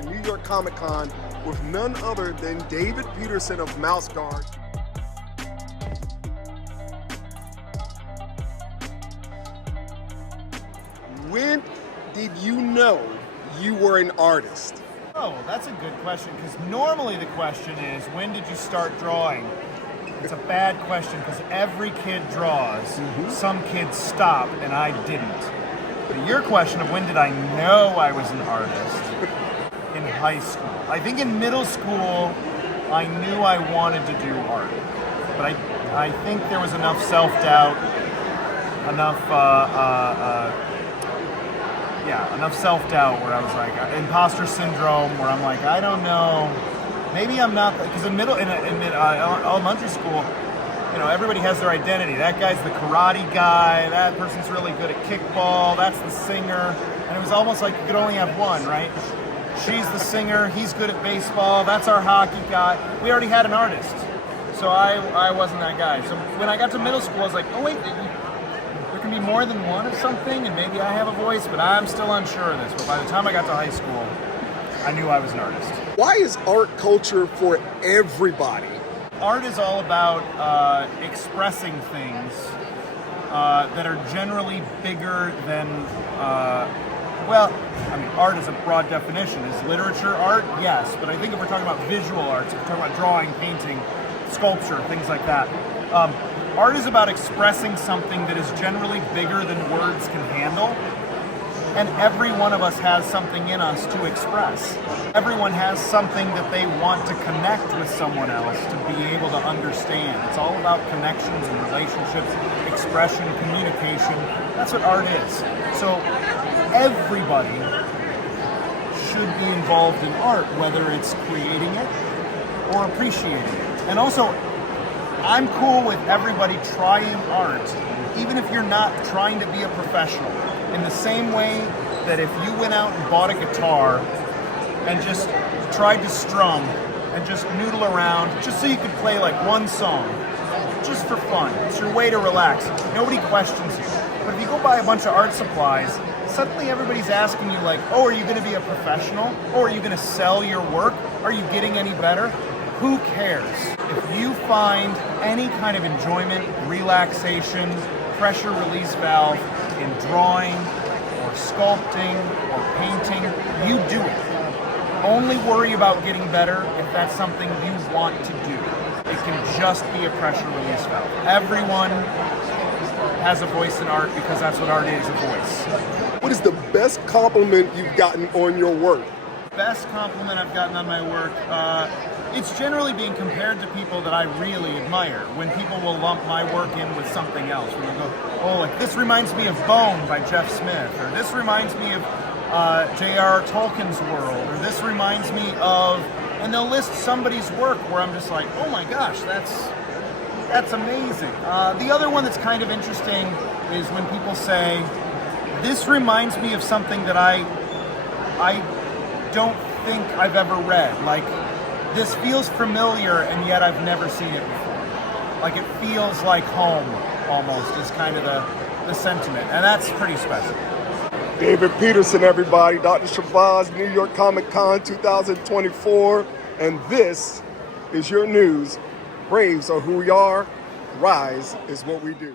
the New York Comic Con with none other than David Petersen of Mouse Guard. When did you know you were an artist? Oh, that's a good question, because normally the question is, when did you start drawing? It's a bad question, because every kid draws. Some kids stop, and I didn't. But your question of when did I know I was an artist? In high school. I think in middle school, I knew I wanted to do art. But I think there was enough self-doubt, enough self-doubt where I was like, imposter syndrome, where I'm like, I don't know, maybe I'm not, because in elementary school, you know, everybody has their identity. That guy's the karate guy, that person's really good at kickball, that's the singer, and it was almost like you could only have one, right? She's the singer, he's good at baseball, that's our hockey guy. We already had an artist, so I wasn't that guy. So when I got to middle school, I was like, oh wait, there can be more than one of something, and maybe I have a voice, but I'm still unsure of this. But by the time I got to high school, I knew I was an artist. Why is art culture for everybody? Art is all about expressing things that are generally bigger than, art is a broad definition. Is literature art? Yes, but I think if we're talking about visual arts, if we're talking about drawing, painting, sculpture, things like that, art is about expressing something that is generally bigger than words can handle, and every one of us has something in us to express. Everyone has something that they want to connect with someone else to be able to understand. It's all about connections and relationships, expression, communication. That's what art is. So everybody should be involved in art, whether it's creating it or appreciating it. And also, I'm cool with everybody trying art, even if you're not trying to be a professional. In the same way that if you went out and bought a guitar and just tried to strum and just noodle around, just so you could play like one song, just for fun, it's your way to relax. Nobody questions you. But if you go buy a bunch of art supplies, suddenly everybody's asking you like, oh, are you gonna be a professional? Oh, are you gonna sell your work? Are you getting any better? Who cares? If you find any kind of enjoyment, relaxation, pressure release valve in drawing or sculpting or painting, you do it. Only worry about getting better if that's something you want to do. It can just be a pressure release valve. Everyone has a voice in art because that's what art is, a voice. What is the best compliment you've gotten on your work? Best compliment I've gotten on my work, it's generally being compared to people that I really admire. When people will lump my work in with something else, when they'll go, oh, like this reminds me of Bone by Jeff Smith, or this reminds me of J.R.R. Tolkien's world, or this reminds me of, and they'll list somebody's work where I'm just like, oh my gosh, that's amazing. The other one that's kind of interesting is when people say, this reminds me of something that I don't think I've ever read. Like, this feels familiar, and yet I've never seen it before. Like, it feels like home, almost, is kind of the sentiment, and that's pretty special. David Petersen, everybody. Dr. Shabazz, New York Comic Con 2024, and this is your news. Braves are who we are. Rise is what we do.